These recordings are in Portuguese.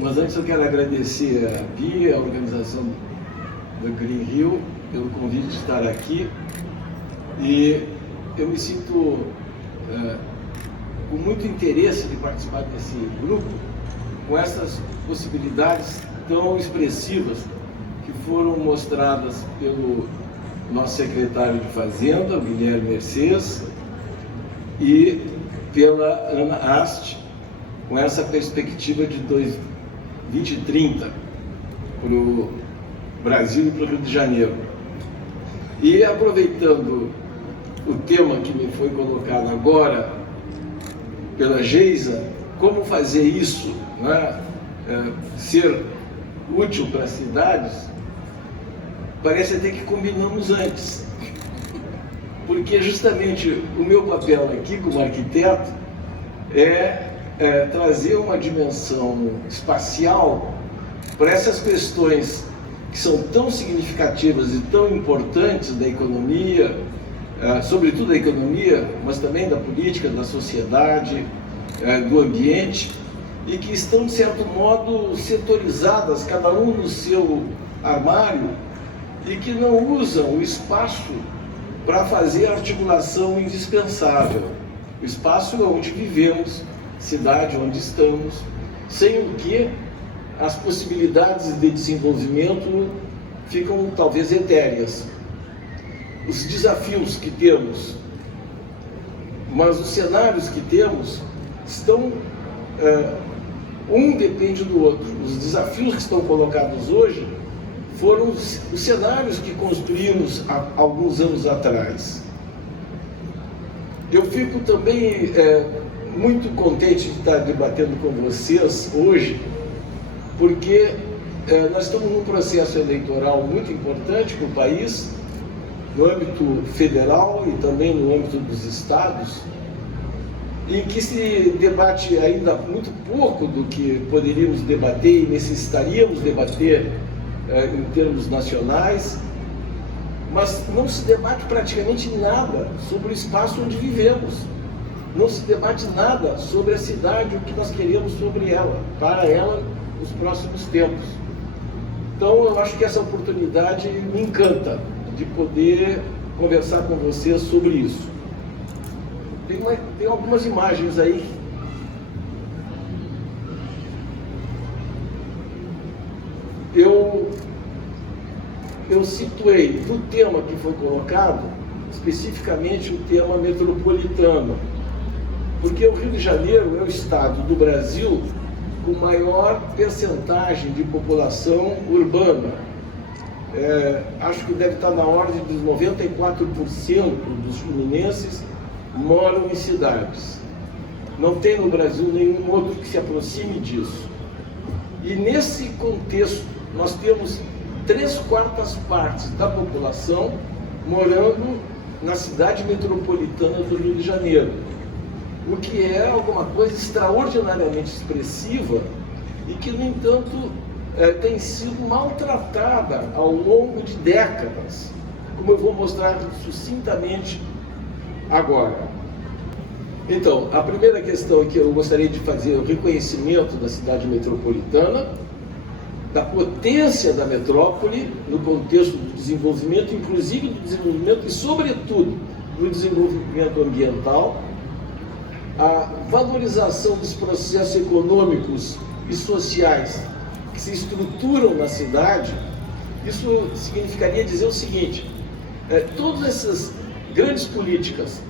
Mas antes eu quero agradecer a Bia, a organização do Green Rio, pelo convite de estar aqui. E eu me sinto com muito interesse de participar desse grupo, com essas possibilidades tão expressivas que foram mostradas pelo nosso secretário de Fazenda, o Guilherme Mercedes, e pela Ana Ast, com essa perspectiva de 2030 para o Brasil e para o Rio de Janeiro. E aproveitando o tema que me foi colocado agora pela Geisa, como fazer isso, né, ser útil para as cidades, parece até que combinamos antes. Porque justamente o meu papel aqui como arquiteto é trazer uma dimensão espacial para essas questões que são tão significativas e tão importantes da economia, sobretudo da economia, mas também da política, da sociedade, do ambiente, e que estão, de certo modo, setorizadas, cada um no seu armário, e que não usam o espaço para fazer a articulação indispensável. O espaço é onde vivemos, cidade onde estamos, sem o que as possibilidades de desenvolvimento ficam talvez etéreas. Os desafios que temos, mas os cenários que temos estão, um depende do outro. Os desafios que estão colocados hoje foram os cenários que construímos há alguns anos atrás. Eu fico também muito contente de estar debatendo com vocês hoje, porque nós estamos num processo eleitoral muito importante para o país, no âmbito federal e também no âmbito dos estados, em que se debate ainda muito pouco do que poderíamos debater e necessitaríamos debater em termos nacionais, mas não se debate praticamente nada sobre o espaço onde vivemos. Não se debate nada sobre a cidade, o que nós queremos sobre ela, para ela, nos próximos tempos. Então, eu acho que essa oportunidade me encanta, de poder conversar com vocês sobre isso. Tem algumas imagens aí. Eu situei do tema que foi colocado, especificamente o tema metropolitano, porque o Rio de Janeiro é o estado do Brasil com maior percentagem de população urbana. Acho que deve estar na ordem dos 94% dos fluminenses moram em cidades. Não tem no Brasil nenhum outro que se aproxime disso. E nesse contexto, nós temos 3/4 da população morando na cidade metropolitana do Rio de Janeiro, o que é alguma coisa extraordinariamente expressiva e que, no entanto, tem sido maltratada ao longo de décadas, como eu vou mostrar sucintamente agora. Então, a primeira questão que eu gostaria de fazer é o reconhecimento da cidade metropolitana, da potência da metrópole no contexto do desenvolvimento, inclusive do desenvolvimento e, sobretudo, do desenvolvimento ambiental, a valorização dos processos econômicos e sociais que se estruturam na cidade. Isso significaria dizer o seguinte: todas essas grandes políticas,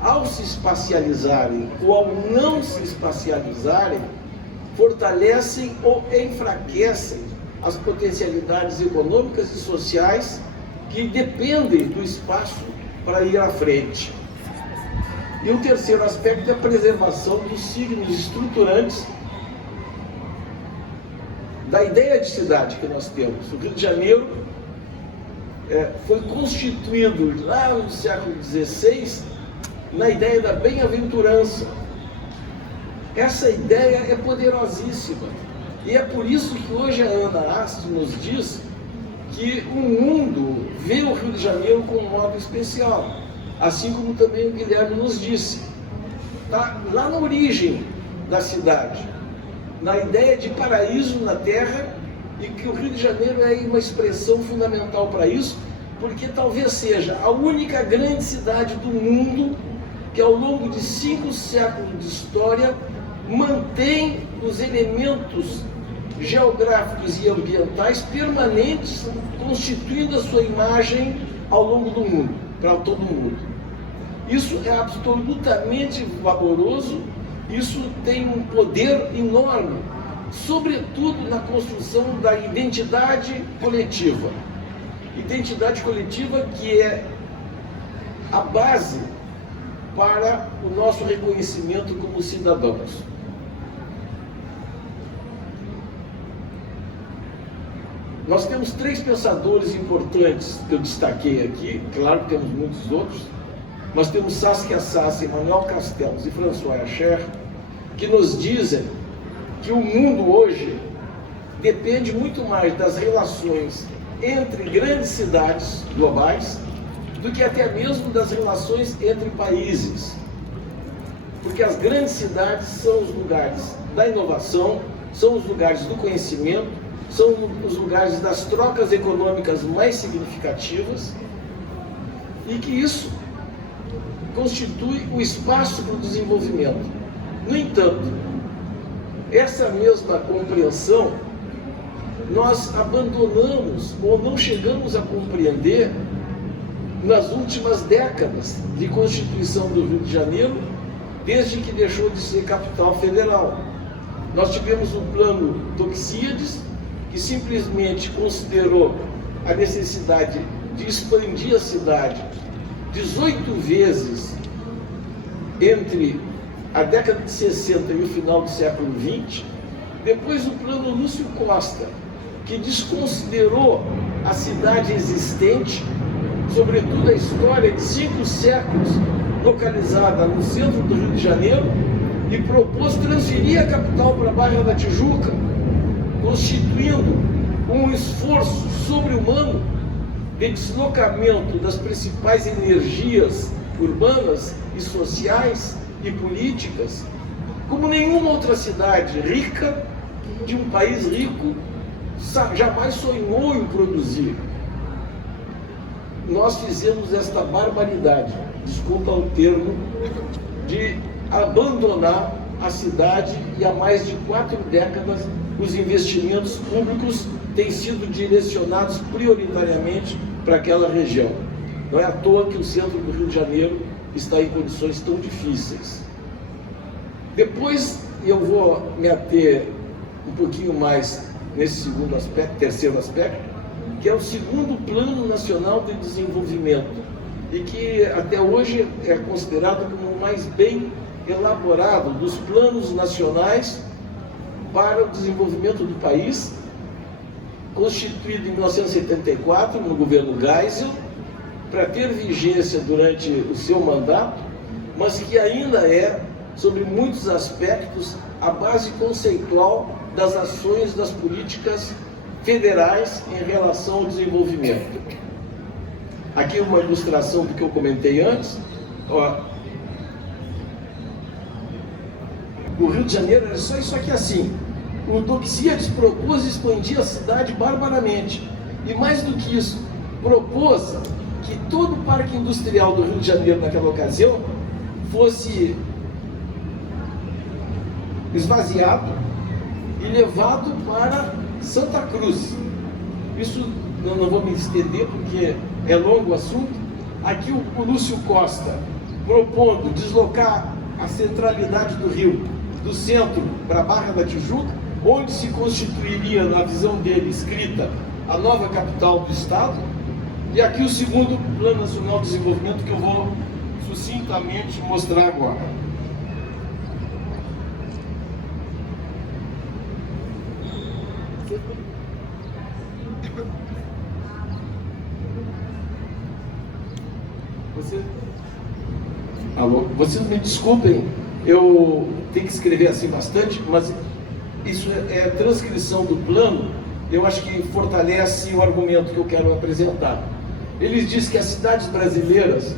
ao se espacializarem ou ao não se espacializarem, fortalecem ou enfraquecem as potencialidades econômicas e sociais que dependem do espaço para ir à frente. E o terceiro aspecto é a preservação dos signos estruturantes da ideia de cidade que nós temos. O Rio de Janeiro foi constituído lá no século XVI na ideia da bem-aventurança. Essa ideia é poderosíssima e é por isso que hoje a Ana Ast nos diz que o mundo vê o Rio de Janeiro com um modo especial, assim como também o Guilherme nos disse. Está lá na origem da cidade. na ideia de paraíso na Terra, e que o Rio de Janeiro é uma expressão fundamental para isso, porque talvez seja a única grande cidade do mundo que ao longo de 5 séculos de história mantém os elementos geográficos e ambientais permanentes, constituindo a sua imagem ao longo do mundo, para todo mundo. Isso é absolutamente valoroso, isso tem um poder enorme, sobretudo na construção da identidade coletiva. Identidade coletiva que é a base para o nosso reconhecimento como cidadãos. Nós temos 3 pensadores importantes que eu destaquei aqui, claro que temos muitos outros. Nós temos Saskia Sassen, Manuel Castells e François Escher, que nos dizem que o mundo hoje depende muito mais das relações entre grandes cidades globais do que até mesmo das relações entre países. Porque as grandes cidades são os lugares da inovação, são os lugares do conhecimento, são os lugares das trocas econômicas mais significativas, e que isso constitui o espaço para o desenvolvimento. No entanto, essa mesma compreensão nós abandonamos ou não chegamos a compreender nas últimas décadas de constituição do Rio de Janeiro, desde que deixou de ser capital federal. Nós tivemos o plano Tuxídides, que simplesmente considerou a necessidade de expandir a cidade 18 vezes entre a década de 60 e o final do século XX. Depois o plano Lúcio Costa, que desconsiderou a cidade existente, sobretudo a história de 5 séculos localizada no centro do Rio de Janeiro, e propôs transferir a capital para a Barra da Tijuca, constituindo um esforço sobre-humano de deslocamento das principais energias urbanas e sociais e políticas, como nenhuma outra cidade rica, de um país rico, jamais sonhou em produzir. Nós fizemos esta barbaridade, desculpa o termo, de abandonar a cidade, e há mais de 4 décadas os investimentos públicos têm sido direcionados prioritariamente para aquela região. Não é à toa que o centro do Rio de Janeiro está em condições tão difíceis. Depois eu vou me ater um pouquinho mais nesse segundo aspecto, terceiro aspecto, que é o segundo Plano Nacional de Desenvolvimento, e que até hoje é considerado como o mais bem elaborado dos planos nacionais para o desenvolvimento do país, constituído em 1974 no governo Geisel, para ter vigência durante o seu mandato, mas que ainda é, sobre muitos aspectos, a base conceitual das ações das políticas federais em relação ao desenvolvimento. Aqui uma ilustração do que eu comentei antes. O Rio de Janeiro era só isso aqui assim. O Tuxídides propôs expandir a cidade barbaramente. E mais do que isso, propôs que todo o parque industrial do Rio de Janeiro naquela ocasião fosse esvaziado e levado para Santa Cruz. Isso eu não vou me estender porque é longo o assunto. Aqui o Lúcio Costa propondo deslocar a centralidade do Rio do centro para a Barra da Tijuca, onde se constituiria, na visão dele escrita, a nova capital do Estado. E aqui o segundo Plano Nacional de Desenvolvimento, que eu vou sucintamente mostrar agora. Alô? Vocês me desculpem, eu tenho que escrever assim bastante, mas isso é transcrição do plano. Eu acho que fortalece o argumento que eu quero apresentar. Ele diz que as cidades brasileiras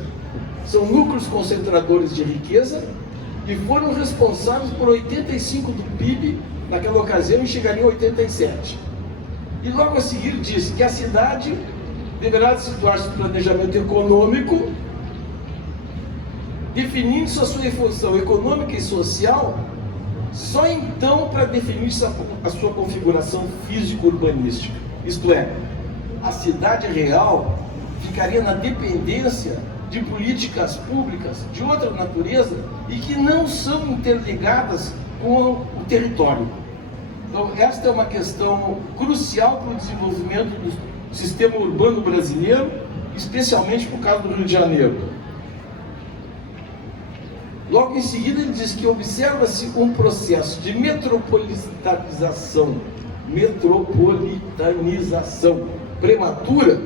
são núcleos concentradores de riqueza e foram responsáveis por 85% do PIB naquela ocasião, e chegaria em 87. E logo a seguir disse que a cidade deverá situar-se no planejamento econômico, definindo-se a sua função econômica e social, só então para definir-se a sua configuração físico-urbanística. Isto é, a cidade real ficaria na dependência de políticas públicas de outra natureza e que não são interligadas com o território. Então, esta é uma questão crucial para o desenvolvimento do sistema urbano brasileiro, especialmente por causa do Rio de Janeiro. Logo em seguida, ele diz que observa-se um processo de metropolitanização prematura,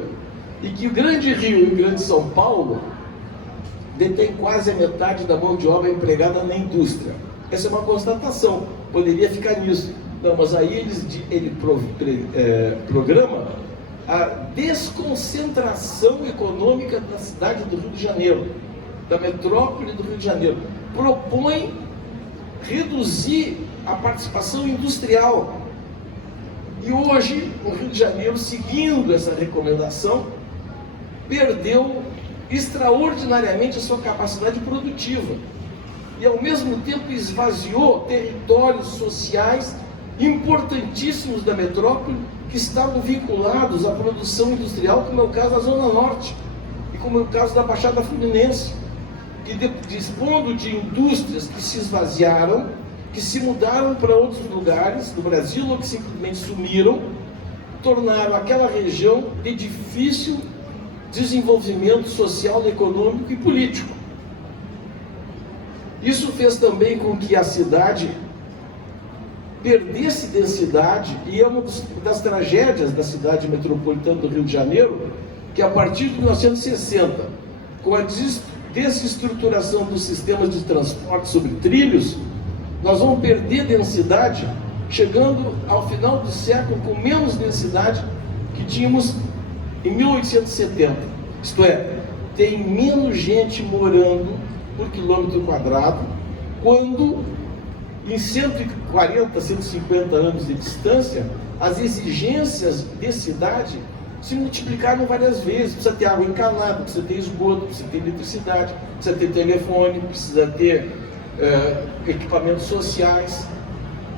e que o Grande Rio e o Grande São Paulo detém quase a metade da mão de obra empregada na indústria. Essa é uma constatação, poderia ficar nisso. Não, mas aí ele programa a desconcentração econômica da cidade do Rio de Janeiro, da metrópole do Rio de Janeiro. Propõe reduzir a participação industrial. E hoje, o Rio de Janeiro, seguindo essa recomendação, perdeu extraordinariamente a sua capacidade produtiva e, ao mesmo tempo, esvaziou territórios sociais importantíssimos da metrópole que estavam vinculados à produção industrial, como é o caso da Zona Norte e como é o caso da Baixada Fluminense, que, dispondo de indústrias que se esvaziaram, que se mudaram para outros lugares do Brasil ou que simplesmente sumiram, tornaram aquela região de difícil desenvolvimento social, econômico e político. Isso fez também com que a cidade perdesse densidade, e é uma das tragédias da cidade metropolitana do Rio de Janeiro, que a partir de 1960, com a desestruturação dos sistemas de transporte sobre trilhos, nós vamos perder densidade, chegando ao final do século com menos densidade que tínhamos em 1870. Isto é, tem menos gente morando por quilômetro quadrado, quando em 140, 150 anos de distância, as exigências de cidade se multiplicaram várias vezes. Precisa ter água encanada, precisa ter esgoto, precisa ter eletricidade, precisa ter telefone, precisa ter equipamentos sociais.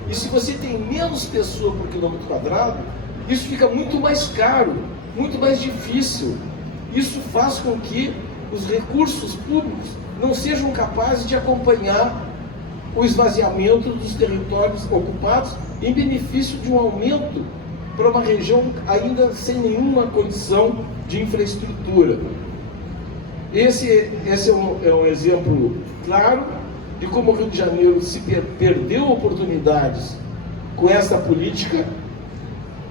E se você tem menos pessoas por quilômetro quadrado, isso fica muito mais caro, muito mais difícil. Isso faz com que os recursos públicos não sejam capazes de acompanhar o esvaziamento dos territórios ocupados em benefício de um aumento para uma região ainda sem nenhuma condição de infraestrutura. Esse é um exemplo claro de como o Rio de Janeiro se perdeu oportunidades com essa política,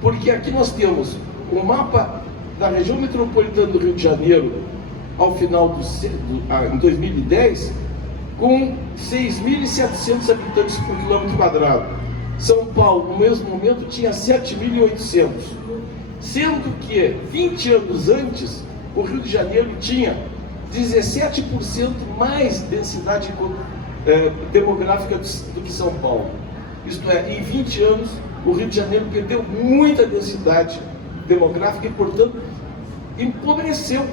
porque aqui nós temos o mapa da região metropolitana do Rio de Janeiro ao final em 2010, com 6.700 habitantes por quilômetro quadrado. São Paulo, no mesmo momento, tinha 7.800, sendo que 20 anos antes, o Rio de Janeiro tinha 17% mais densidade demográfica do que São Paulo. Isto é, em 20 anos, o Rio de Janeiro perdeu muita densidade demográfica e, portanto, empobreceu.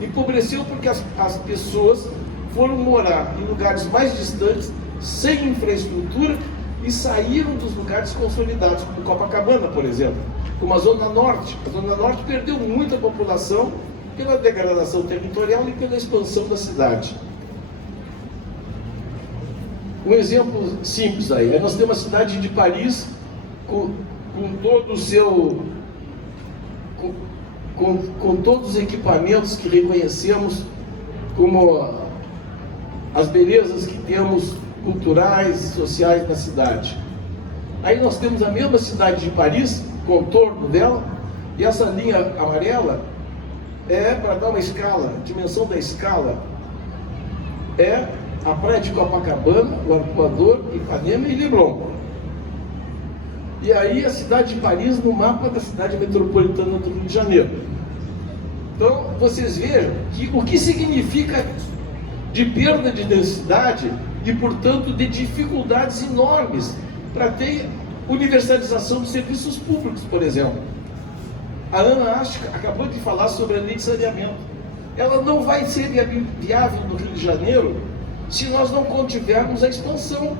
Empobreceu porque as pessoas foram morar em lugares mais distantes, sem infraestrutura, e saíram dos lugares consolidados, como Copacabana, por exemplo, como a Zona Norte. A Zona Norte perdeu muita população pela degradação territorial e pela expansão da cidade. Um exemplo simples aí nós temos a cidade de Paris, com todo o seu... Com todos os equipamentos que reconhecemos como as belezas que temos culturais, sociais na cidade. Aí nós temos a mesma cidade de Paris, contorno dela, e essa linha amarela é, para dar uma escala, a dimensão da escala, é a praia de Copacabana, o Arpoador, Ipanema e Leblon. E aí a cidade de Paris no mapa da cidade metropolitana do Rio de Janeiro. Então, vocês vejam que o que significa de perda de densidade e, portanto, de dificuldades enormes para ter universalização dos serviços públicos, por exemplo. A Ana Acha acabou de falar sobre a lei de saneamento. Ela não vai ser viável no Rio de Janeiro se nós não contivermos a expansão.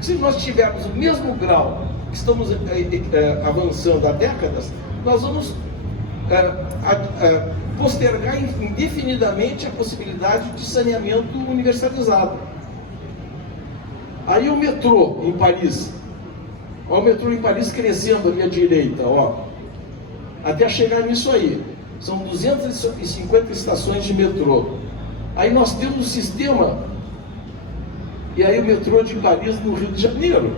Se nós tivermos o mesmo grau que estamos avançando há décadas, nós vamos postergar indefinidamente a possibilidade de saneamento universalizado. Aí o metrô em Paris. Olha o metrô em Paris crescendo ali à direita, ó. Até chegar nisso aí. São 250 estações de metrô. Aí nós temos um sistema, e aí o metrô de Paris no Rio de Janeiro.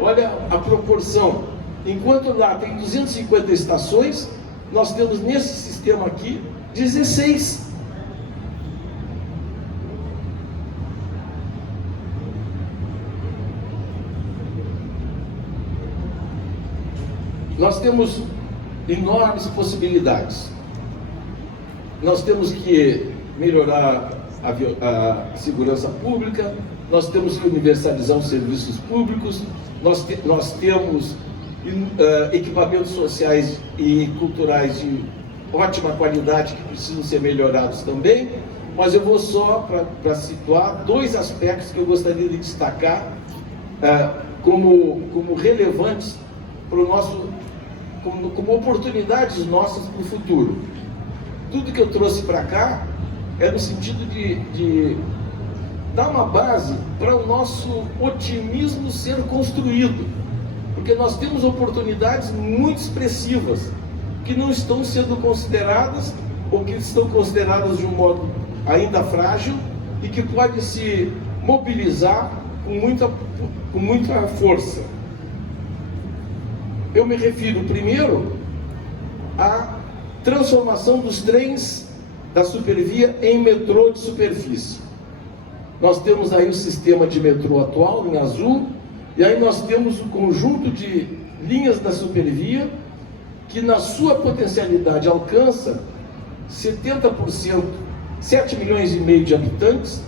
Olha a proporção. Enquanto lá tem 250 estações, nós temos nesse sistema aqui 16. Nós temos enormes possibilidades. Nós temos que melhorar a segurança pública, nós temos que universalizar os serviços públicos, nós temos equipamentos sociais e culturais de ótima qualidade que precisam ser melhorados também, mas eu vou só para situar dois aspectos que eu gostaria de destacar como relevantes para o nosso, como oportunidades nossas para o futuro. Tudo que eu trouxe para cá é no sentido de dar uma base para o nosso otimismo ser construído, porque nós temos oportunidades muito expressivas que não estão sendo consideradas ou que estão consideradas de um modo ainda frágil e que pode se mobilizar com muita força. Eu me refiro primeiro à transformação dos trens da supervia em metrô de superfície. Nós temos aí o sistema de metrô atual, em azul, e aí nós temos um conjunto de linhas da supervia que na sua potencialidade alcança 70%, 7 milhões e meio de habitantes,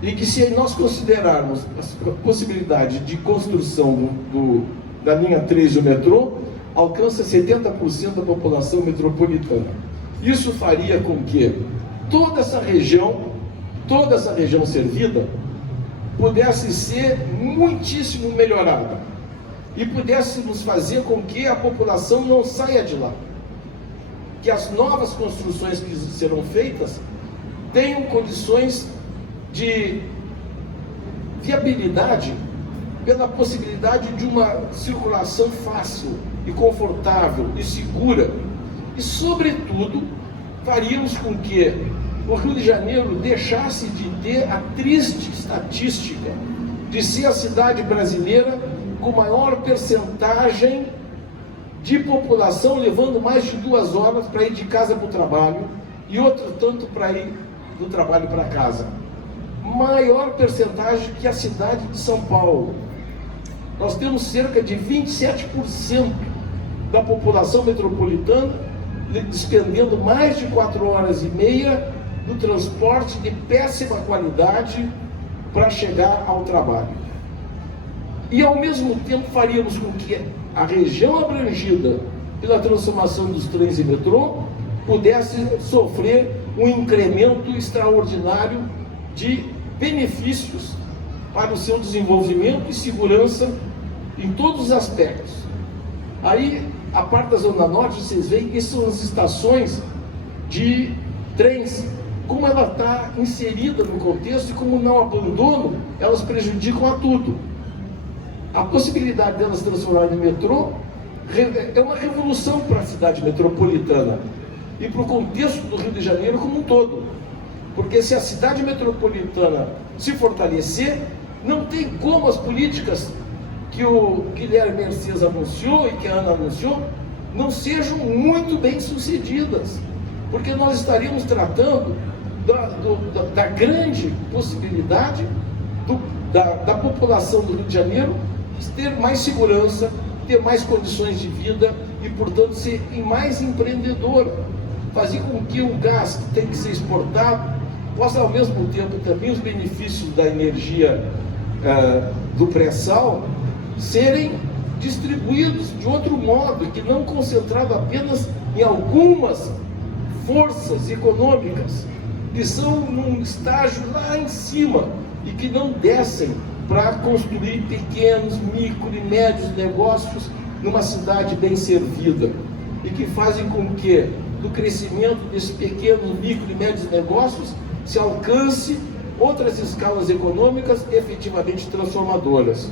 e que se nós considerarmos a possibilidade de construção da linha 3 do metrô, alcança 70% da população metropolitana. Isso faria com que toda essa região servida pudesse ser muitíssimo melhorada e pudéssemos fazer com que a população não saia de lá, que as novas construções que serão feitas tenham condições de viabilidade pela possibilidade de uma circulação fácil e confortável e segura, e sobretudo faríamos com que o Rio de Janeiro deixasse de ter a triste estatística de ser a cidade brasileira com maior percentagem de população levando mais de 2 horas para ir de casa para o trabalho e outro tanto para ir do trabalho para casa. Maior percentagem que a cidade de São Paulo. Nós temos cerca de 27% da população metropolitana despendendo mais de 4 horas e meia do transporte de péssima qualidade para chegar ao trabalho. E ao mesmo tempo faríamos com que a região abrangida pela transformação dos trens e metrô pudesse sofrer um incremento extraordinário de benefícios para o seu desenvolvimento e segurança em todos os aspectos. Aí, a parte da Zona Norte, vocês veem que são as estações de trens, como ela está inserida no contexto e como não abandono, elas prejudicam a tudo. A possibilidade delas se transformarem em metrô é uma revolução para a cidade metropolitana e para o contexto do Rio de Janeiro como um todo. Porque se a cidade metropolitana se fortalecer, não tem como as políticas que o Guilherme Mercedes anunciou e que a Ana anunciou não sejam muito bem sucedidas, porque nós estaríamos tratando da grande possibilidade da população do Rio de Janeiro ter mais segurança, ter mais condições de vida e, portanto, ser mais empreendedora, fazer com que o gás que tem que ser exportado possa, ao mesmo tempo, também os benefícios da energia do pré-sal serem distribuídos de outro modo, que não concentrado apenas em algumas forças econômicas, que são num estágio lá em cima e que não descem para construir pequenos, micro e médios negócios numa cidade bem servida, e que fazem com que, do crescimento desses pequenos, micro e médios negócios, se alcance outras escalas econômicas efetivamente transformadoras.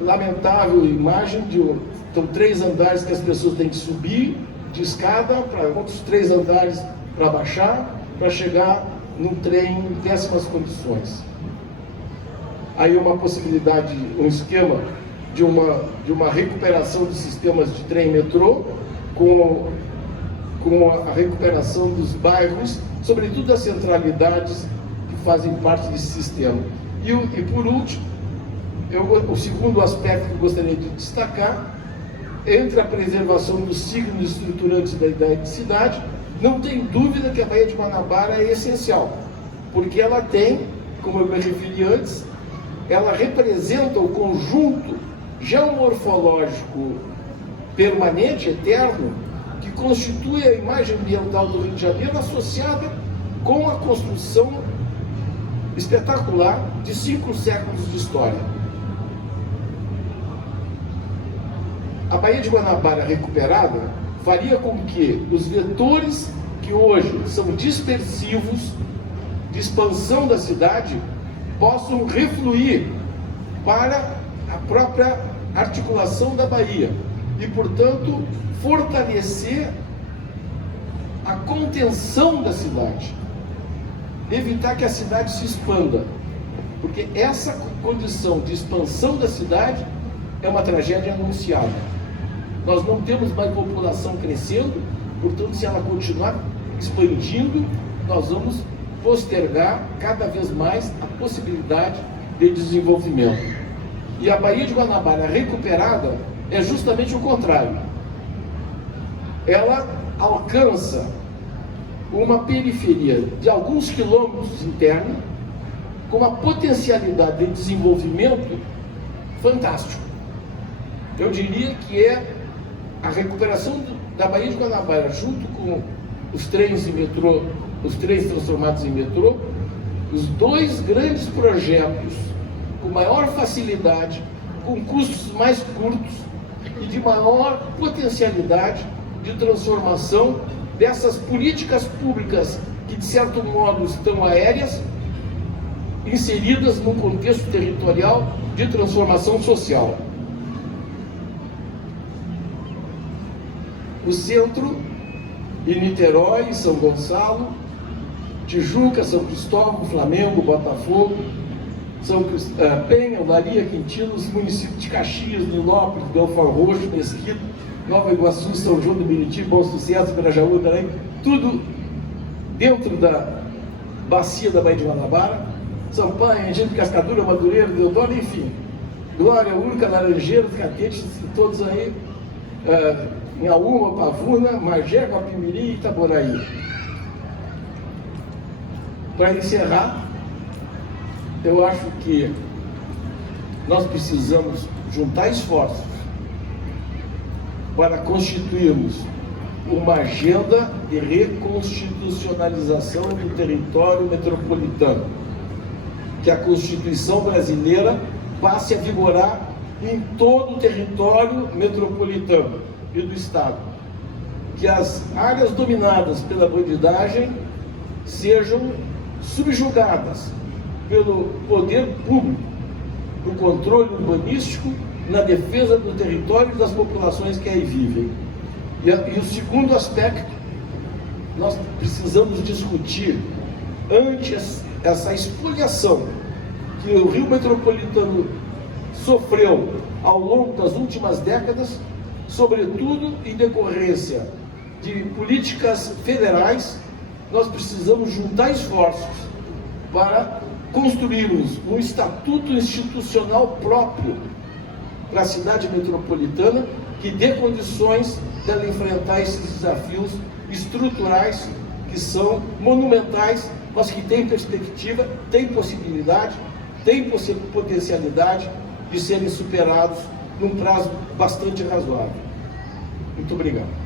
Lamentável imagem então 3 andares que as pessoas têm que subir de escada, para outros 3 andares para baixar, para chegar num trem em péssimas condições. Aí uma possibilidade, um esquema de uma recuperação dos sistemas de trem e metrô, com a recuperação dos bairros, sobretudo das centralidades que fazem parte desse sistema. E por último, o segundo aspecto que eu gostaria de destacar, entre a preservação dos signos estruturantes da ideia de cidade, não tem dúvida que a Baía de Guanabara é essencial, porque ela tem, como eu me referi antes, ela representa o conjunto geomorfológico permanente, eterno, que constitui a imagem ambiental do Rio de Janeiro, associada com a construção espetacular de 5 séculos de história. A Baía de Guanabara recuperada faria com que os vetores que hoje são dispersivos de expansão da cidade possam refluir para a própria articulação da Baía e, portanto, fortalecer a contenção da cidade, evitar que a cidade se expanda, porque essa condição de expansão da cidade é uma tragédia anunciada. Nós não temos mais população crescendo, portanto, se ela continuar expandindo, nós vamos postergar cada vez mais a possibilidade de desenvolvimento. E a Baía de Guanabara recuperada é justamente o contrário. Ela alcança uma periferia de alguns quilômetros interna, com uma potencialidade de desenvolvimento fantástico. Eu diria que é a recuperação da Baía de Guanabara, junto com os trens em metrô, os trens transformados em metrô, os 2 grandes projetos com maior facilidade, com custos mais curtos e de maior potencialidade de transformação dessas políticas públicas que, de certo modo, estão aéreas, inseridas num contexto territorial de transformação social. O centro, em Niterói, São Gonçalo, Tijuca, São Cristóvão, Flamengo, Botafogo, Penha, Olaria, Quintino, os municípios de Caxias, Nilópolis, Belfort Roxo, Mesquita, Nova Iguaçu, São João do Meriti, Bom Sucesso, Grajaú, também, tudo dentro da bacia da Baía de Guanabara, Sampaio, Engenho, Cascadura, Madureira, Deodoro, enfim, Glória, Única, Laranjeiras, Catetes, todos aí, em Aúma, Pavuna, Magé, Guapimirim e Itaboraí. Para encerrar, eu acho que nós precisamos juntar esforços para constituirmos uma agenda de reconstitucionalização do território metropolitano, que a Constituição brasileira passe a vigorar em todo o território metropolitano e do Estado, que as áreas dominadas pela bandidagem sejam subjugadas pelo poder público, no controle urbanístico, na defesa do território e das populações que aí vivem. E o segundo aspecto, nós precisamos discutir, ante essa espoliação que o Rio Metropolitano sofreu ao longo das últimas décadas, sobretudo em decorrência de políticas federais, nós precisamos juntar esforços para construirmos um estatuto institucional próprio para a cidade metropolitana, que dê condições dela enfrentar esses desafios estruturais que são monumentais, mas que têm perspectiva, têm possibilidade têm potencialidade de serem superados num prazo bastante razoável. Muito obrigado.